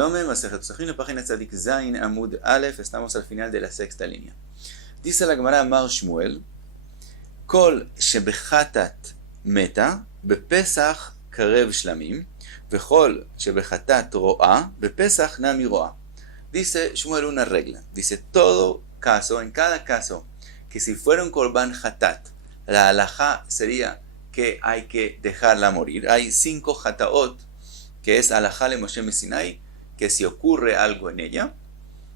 Shalom, Masejet Pesachim, la página Tzadik Zain Amud Aleph, estamos al final de la sexta línea. Dice la Gemara Mar Shmuel, Kol shebechatat meta, bepesach karev shlamim, vechol shebechatat ro'a, bepesach nami ro'a. Dice Shmuel una regla, dice todo caso, en cada caso, que si fuera un korban hatat, la halajá sería que hay que dejarla morir. Hay 5 hataot, que es halajá le Moshe Sinai, que si ocurre algo en ella,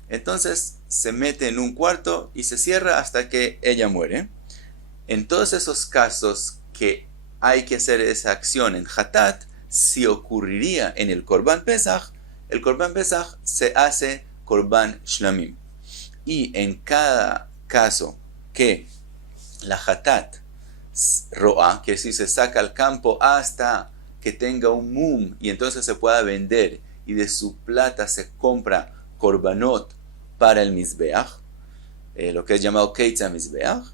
entonces se mete en un cuarto y se cierra hasta que ella muere. En todos esos casos que hay que hacer esa acción en hatat, si ocurriría en el korban pesach se hace korban shlamim. Y en cada caso que la hatat ro'a, que si se saca al campo hasta que tenga un mum y entonces se pueda vender y de su plata se compra korbanot para el mizbeach, lo que es llamado keitza mizbeach,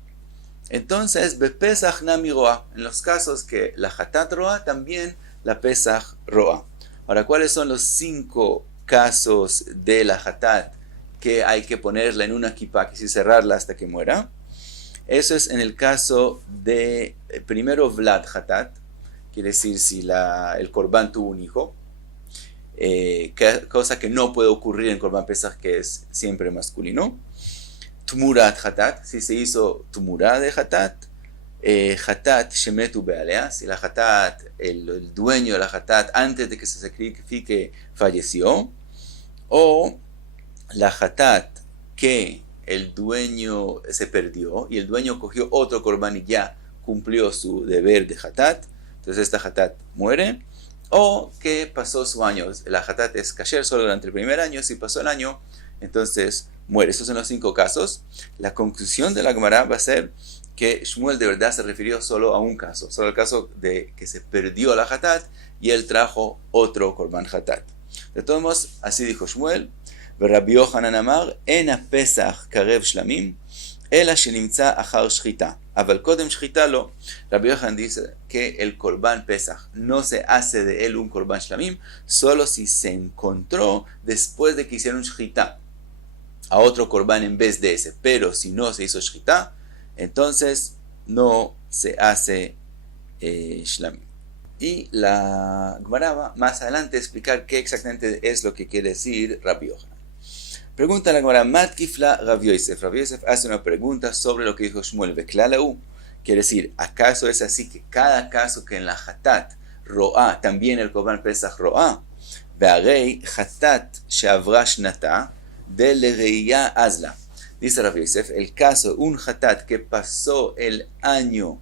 entonces bepesach nami ro'a, en los casos que la hatat ro'a, también la pesach ro'a. Ahora, ¿cuáles son los 5 casos de la hatat que hay que ponerla en una kippah, que si cerrarla hasta que muera? Eso es en el caso de, primero, Vlad Hatat, quiere decir si el Korban tuvo un hijo, cosa que no puede ocurrir en Korban Pesach, que es siempre masculino. Tmurat Hatat, si se hizo Tmurah de Hatat. Hatat Shemetu Bealea, si la Hatat, el dueño de la Hatat, antes de que se sacrifique, falleció. O la Hatat que el dueño se perdió y el dueño cogió otro korban y ya cumplió su deber de hatat, entonces esta hatat muere. O que pasó su año, la hatat es kasher solo durante el primer año, si pasó el año, entonces muere. Esos son los 5 casos. La conclusión de la Gemara va a ser que Shmuel de verdad se refirió solo a un caso, solo el caso de que se perdió la hatat y él trajo otro korban hatat. De todos modos, así dijo Shmuel. ורבי יוחנן אמר, אין הפסח קרב שלמים, אלא שנמצא אחר שחיטה. אבל קודם שחיטה לא. Rabbi Yochanan dice que el korban pesach no se hace de él un korban shlamim, solo si se encontró después de que hicieron shchita a otro korban en vez de ese. Pero si no se hizo shchita, entonces no se hace shlamim. Y la Gemara va más adelante a explicar qué exactamente es lo que quiere decir Rabbi Yochanan. Pregunta la Gemara, Matkifla Rav Yosef. Rav Yosef hace una pregunta sobre lo que dijo Shmuel Beklalau. Quiere decir, ¿acaso es así que cada caso que en la hatat ro'a, también el korban pesach ro'a? Ve'arei hatat she'avra shnata de lereia azla. Dice Rav Yosef, el caso, un hatat que pasó el año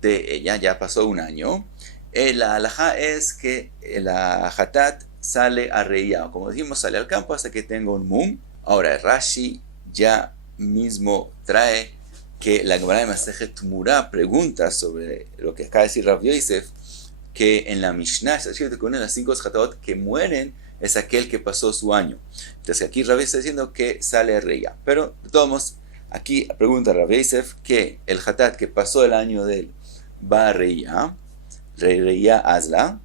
de ella, ya pasó un año, la halajá es que la hatat sale a reía, como dijimos, sale al campo hasta que tenga un mum. Ahora, Rashi ya mismo trae que la Gemara de Masejet Tmurah pregunta sobre lo que acaba de decir Rav Yosef, que en la Mishnah está escrito que una de las 5 hataot que mueren es aquel que pasó su año. Entonces aquí Rav Yosef está diciendo que sale a reía. Pero de todos modos, aquí pregunta Rav Yosef que el hatat que pasó el año de él va a reía azla.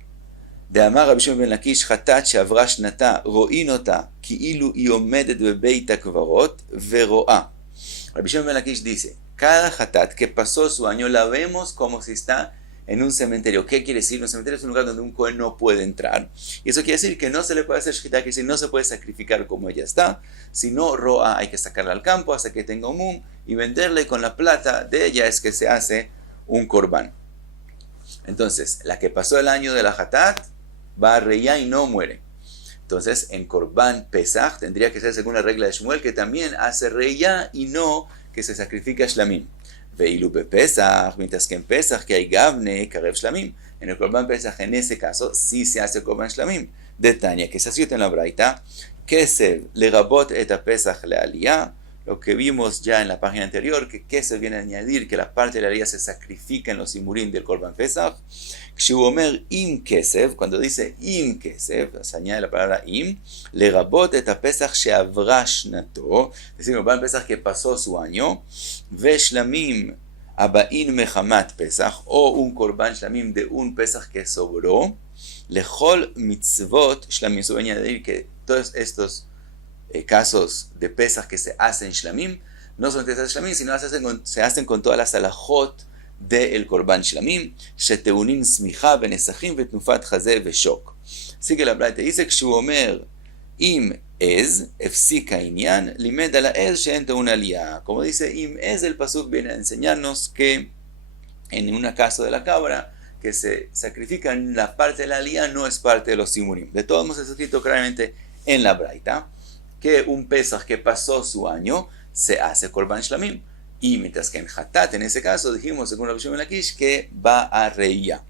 De Amar Rabbi Shimon ben Lakish, hatat she'avra shnata, ro'in ota, ki'ilu היא עומדת בבית הקברות, ורואה. Rabbi Shimon ben Lakish dice, cada hatat que pasó su año la vemos como si está en un cementerio. ¿Qué quiere decir? Un cementerio es un lugar donde un cohen no puede entrar. Y eso quiere decir que no se le puede hacer shchita, que decir, no se puede sacrificar como ella está. Si no, ro'a, hay que sacarla al campo hasta que tenga un mum y venderle con la plata de ella es que se hace un korban. Entonces, la que pasó el año de la hatat va a reía y no muere. Entonces, en Korban Pesach tendría que ser según la regla de Shmuel, que también hace reía y no que se sacrifica shlamim. Veilu Pesach, mientras que en Pesach que hay gavne, karev shlamim. En el Korban Pesach, en ese caso, sí se hace Korban shlamim. De Tania, que se escrito en la Braita, Kesev lerabot et Pesach le aliyah. Lo que vimos ya en la página anterior, que se viene a añadir que la parte de la aliyah se sacrifica en los simurim del Korban Pesach. Kshuomer im kesev, cuando dice im kesev, se añade la palabra im, lerabot et Pesach she'avra shnato, es decir, el Korban Pesach que pasó su año, ve shlamim abain mechamat Pesach, o un Korban shlamim de un Pesach que sobró, Lechol mitzvot shlamim. Eso venía a decir que todos estos casos de pesas que se hacen shlamim, no son pesas shlamim, sino se hacen con todas las alajot del korban shlamim, sheteunin smicha benesachim vetnufat chazeh veshok. Así que la Braita dice que כשהוא אומר im ez, efsika inyan, limed ala ez she'en teun aliyah. Como dice im ez, el pasuk viene a enseñarnos que en un caso de la cabra que se sacrifica en la parte de la aliyah no es parte de los simurim. De todos modos está escrito claramente en la Braita que un pesach que pasó su año se hace korban shlamim. Y mientras que en Hatat, en ese caso, dijimos, según Rabbi Shimon Lakish, que va a reía.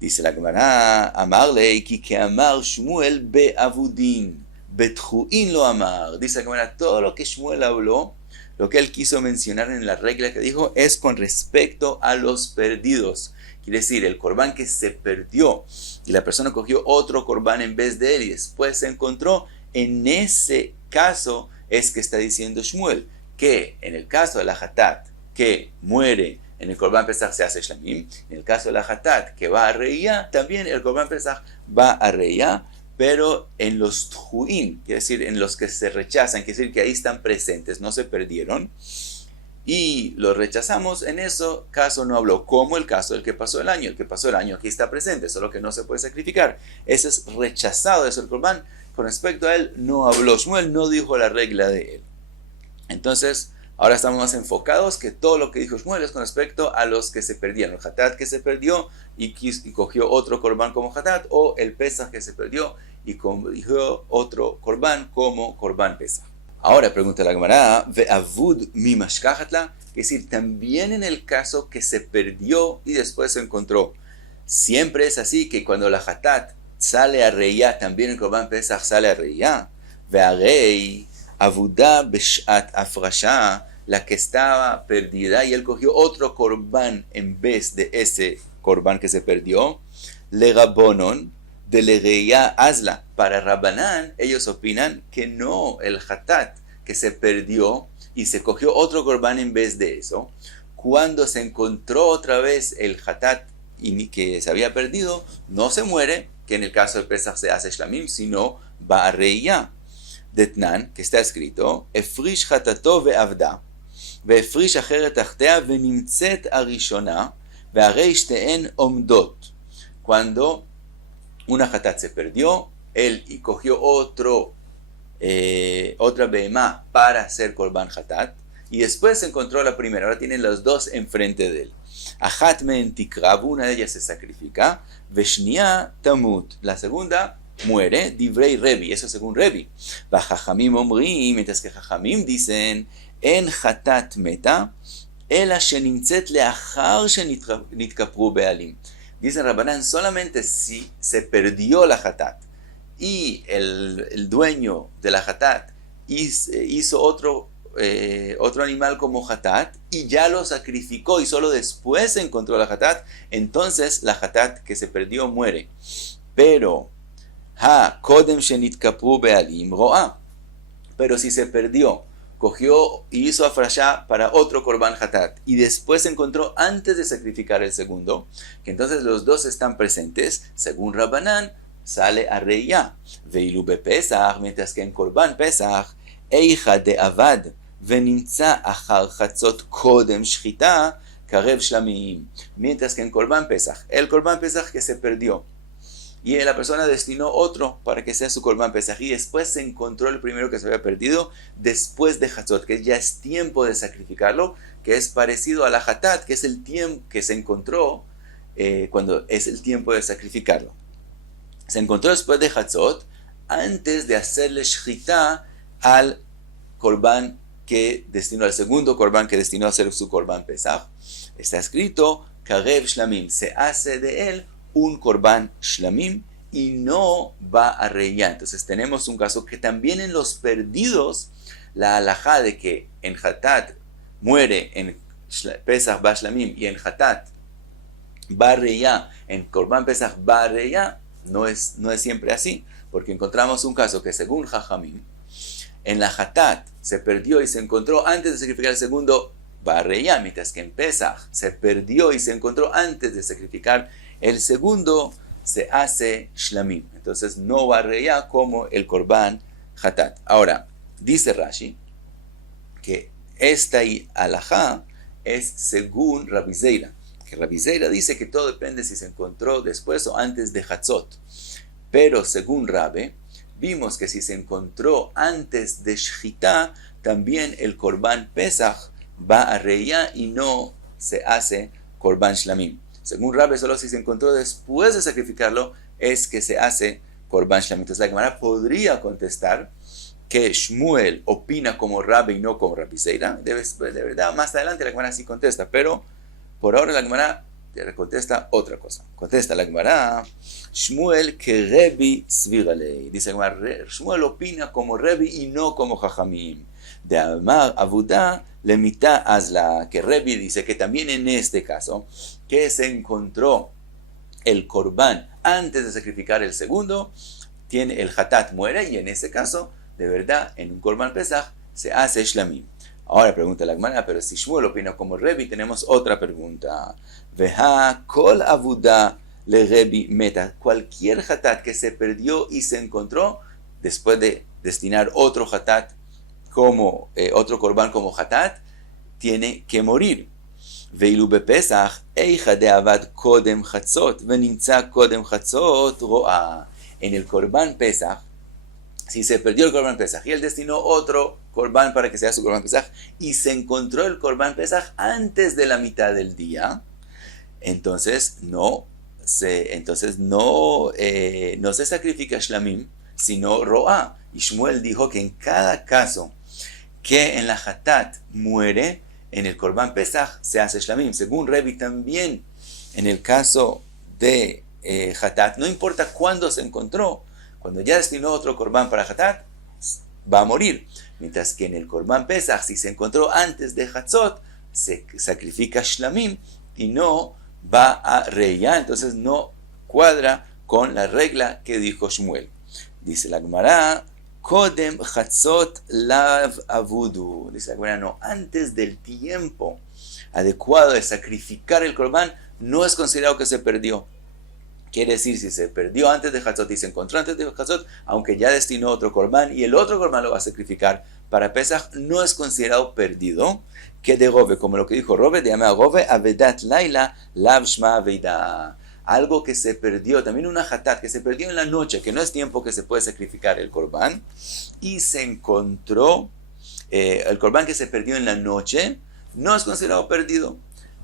Dice la Gemara, Amarle, que amar Shmuel be'avudin, betjuin lo amar. Dice la Gemara, todo lo que Shmuel habló, lo que él quiso mencionar en la regla que dijo, es con respecto a los perdidos. Quiere decir, el corbán que se perdió y la persona cogió otro corbán en vez de él y después se encontró, en ese caso es que está diciendo Shmuel, que en el caso de la Hatat que muere en el Korban Pesach se hace Shlamim, en el caso de la Hatat que va a Reiyá, también el Korban Pesach va a Reiyá, pero en los Tjuin, quiere decir en los que se rechazan, quiere decir que ahí están presentes, no se perdieron, y los rechazamos, en ese caso no habló, como el caso del que pasó el año aquí está presente, solo que no se puede sacrificar, ese es rechazado, eso el Korban, con respecto a él no habló, Shmuel no dijo la regla de él. Entonces, ahora estamos más enfocados que todo lo que dijo Shmuel es con respecto a los que se perdieron. El Hatat que se perdió y cogió otro Korban como Hatat, o el Pesach que se perdió y cogió otro Korban como Korban Pesach. Ahora pregunta la Gemara, ve'avud mi mashkachatla, es decir, también en el caso que se perdió y después se encontró. Siempre es así que cuando la Hatat sale a reiyá, también el Korban Pesach sale a reiyá. Ve'arei Avuda beshat afrasha, la que estaba perdida y él cogió otro korban en vez de ese korban que se perdió. Le rabonon de le reya azla. Para Rabbanán, ellos opinan que no, el hatat que se perdió y se cogió otro korban en vez de eso. Cuando se encontró otra vez el hatat y que se había perdido, no se muere, que en el caso del Pesach se hace shlamim, sino va a reya. Detnan, que está escrito, Efrish hatato ve'avda, ve'efrish acheret tachtea ve'nimtzet arishona, ve'arei shte'en omdot. Cuando una hatat se perdió, él cogió otra behemá para hacer korban hatat, y después se encontró la primera, ahora tienen los dos enfrente de él. Achat men tikrav, una de ellas se sacrifica, ve'shnia tamut, la segunda muere, divrei Revi, eso según Revi. Vajajamim omrim, mientras que Jajamim dicen, en hatat meta, ela shenimtzet leachar shenitkapru bealim. Dicen Rabbanán, solamente si se perdió la hatat y el dueño de la hatat hizo otro animal como hatat y ya lo sacrificó y solo después se encontró la hatat, entonces la hatat que se perdió muere. Pero kodem shenitkapru bealim ro'a. Pero si se perdió, cogió y hizo afrashá para otro korban hatat y después se encontró antes de sacrificar el segundo, que entonces los dos están presentes, según Rabbanán, sale a reiyá. Veilu bepesach, mientras que en korban pesach, eicha de avad venimtza achar chatzot kodem shchita karev shlamim. Mientras que en korban pesach, el korban pesach que se perdió, y la persona destinó otro para que sea su korban pesach y después se encontró el primero que se había perdido después de Hatzot, que ya es tiempo de sacrificarlo, que es parecido a la Hatat, que es el tiempo que se encontró cuando es el tiempo de sacrificarlo. Se encontró después de Hatzot, antes de hacerle shchita al korban que destinó, al segundo korban que destinó a hacer su korban pesach. Está escrito, karev shlamim, se hace de él un korban shlamim y no va a reiyá. Entonces tenemos un caso que también en los perdidos, la halajá de que en hatat muere en pesach va shlamim y en hatat va a reiyá, en korban pesach va a reiyá, no es siempre así, porque encontramos un caso que según Jajamim, en la hatat se perdió y se encontró antes de sacrificar el segundo, va a reiyá, mientras que en pesach se perdió y se encontró antes de sacrificar el segundo, se hace shlamim. Entonces no va a reya como el korban hatat. Ahora, dice Rashi que esta alajá es según Rabbi Zeira. Que Rabbi Zeira dice que todo depende si se encontró después o antes de Hatzot. Pero según Rabbe, vimos que si se encontró antes de Shchita, también el Korban Pesach va a reya y no se hace Korban Shlamim. Según Rabbe, solo si se encontró después de sacrificarlo es que se hace Korban Shlamim. Entonces la Gemara podría contestar que Shmuel opina como Rabbe y no como Rabbi Zeira. De verdad, más adelante la Gemara sí contesta, pero por ahora la Gemara contesta otra cosa. Contesta la Gemara, Shmuel que Rebi Sviralei. Dice la Gemara, Shmuel opina como Rebi y no como Jajamim. De Amar Avuda le mitad hazla, que Rebi dice que también en este caso, que se encontró el Korban antes de sacrificar el segundo, tiene el Hatat muere, y en ese caso, de verdad, en un Korban Pesach se hace Shlamim. Ahora pregunta la Gemara, pero si Shmuel opina como Rebi, tenemos otra pregunta. Veja kol avuda le Rebi meta. Cualquier Hatat que se perdió y se encontró, después de destinar otro Hatat como otro Korban como Hatat, tiene que morir. Veilu bepesach eija de avad kodem chatzot venimtza kodem chatzot roa. En el Korban Pesach, si se perdió el Korban Pesach y él destinó otro Korban para que sea su Korban Pesach y se encontró el Korban Pesach antes de la mitad del día, entonces no se sacrifica Shlamim, sino Ro'a. Y Shmuel dijo que en cada caso que en la Hatat muere, en el Korban Pesach se hace Shlamim. Según Rebi también, en el caso de Hatat, no importa cuándo se encontró, cuando ya destinó otro Korban para Hatat, va a morir. Mientras que en el Korban Pesach, si se encontró antes de Hatzot, se sacrifica Shlamim y no va a reya. Entonces no cuadra con la regla que dijo Shmuel. Dice la Gemara, Kodem Hatzot Lav Avudu. Dice la Gemara, no, antes del tiempo adecuado de sacrificar el Korban, no es considerado que se perdió. Quiere decir, si se perdió antes de Hatzot y se encontró antes de Hatzot, aunque ya destinó otro Korban y el otro Korban lo va a sacrificar para Pesach, no es considerado perdido. Que de Rove, como lo que dijo Rove, de llamar Rove, Avedat Laila, Lav Shma Aveida. Algo que se perdió, también una Hatat, que se perdió en la noche, que no es tiempo que se puede sacrificar el Korban, y se encontró el Korban que se perdió en la noche, no es considerado perdido.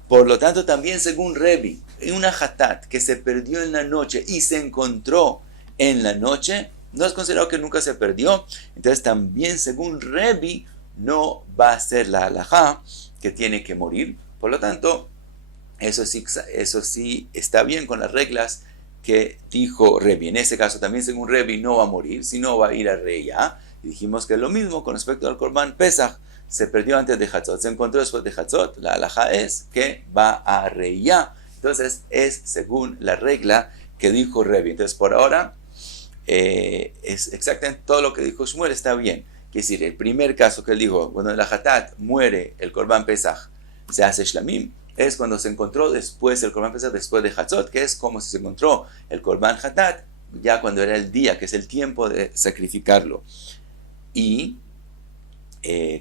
Por lo tanto, también según Rebi, una Hatat que se perdió en la noche y se encontró en la noche, no es considerado que nunca se perdió. Entonces también según Rebi, no va a ser la halajá que tiene que morir. Por lo tanto, eso sí está bien con las reglas que dijo Rebi. En ese caso también según Rebi no va a morir, sino va a ir a reya. Y dijimos que es lo mismo con respecto al Korban Pesach. Se perdió antes de Hatzot, se encontró después de Hatzot, la halajá es que va a reya. Entonces es según la regla que dijo Rebi. Entonces por ahora es exactamente todo lo que dijo Shmuel está bien. Quiere decir, el primer caso que él dijo, cuando en la Hatat muere el Korban Pesach, se hace Shlamim, es cuando se encontró después el Korban Pesach, después de Hatzot, que es como si se encontró el Korban Hatat, ya cuando era el día, que es el tiempo de sacrificarlo. Y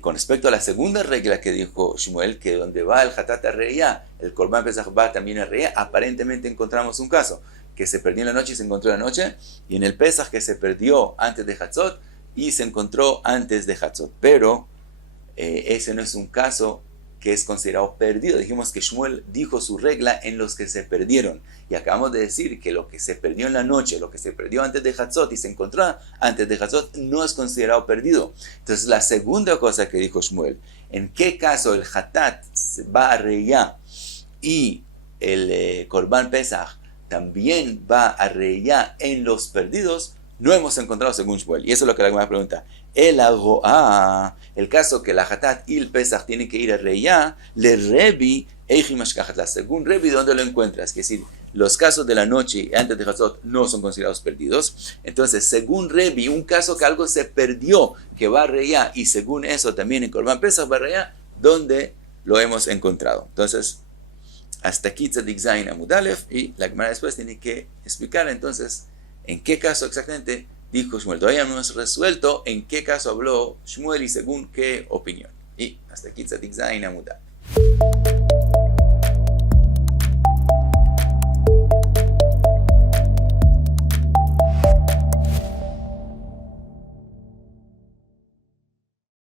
con respecto a la segunda regla que dijo Shmuel, que donde va el Hatat a reya, el Korban Pesach va también a reya, aparentemente encontramos un caso, que se perdió en la noche y se encontró en la noche, y en el Pesach que se perdió antes de Hatzot, y se encontró antes de Hatzot. Pero ese no es un caso que es considerado perdido. Dijimos que Shmuel dijo su regla en los que se perdieron. Y acabamos de decir que lo que se perdió en la noche, lo que se perdió antes de Hatzot y se encontró antes de Hatzot, no es considerado perdido. Entonces la segunda cosa que dijo Shmuel, en qué caso el Hatat va a reya y el Korban Pesach también va a reya en los perdidos, no hemos encontrado según Shmuel. Y eso es lo que la Gemara pregunta. El caso que la Hatat y el Pesach tienen que ir a reya, le Rebi, según Rebi, ¿dónde lo encuentras? Es decir, los casos de la noche antes de Hatzot no son considerados perdidos. Entonces, según Rebi, un caso que algo se perdió, que va a reya, y según eso también en Korban Pesach va a reya, ¿dónde lo hemos encontrado? Entonces, Hasta aquí Tzadik Zayin Amud Aleph, y la Gemara después tiene que explicar entonces en qué caso exactamente dijo Shmuel. Todavía no es resuelto en qué caso habló Shmuel y según qué opinión. Y hasta aquí Tzadik Zayin Amud Aleph.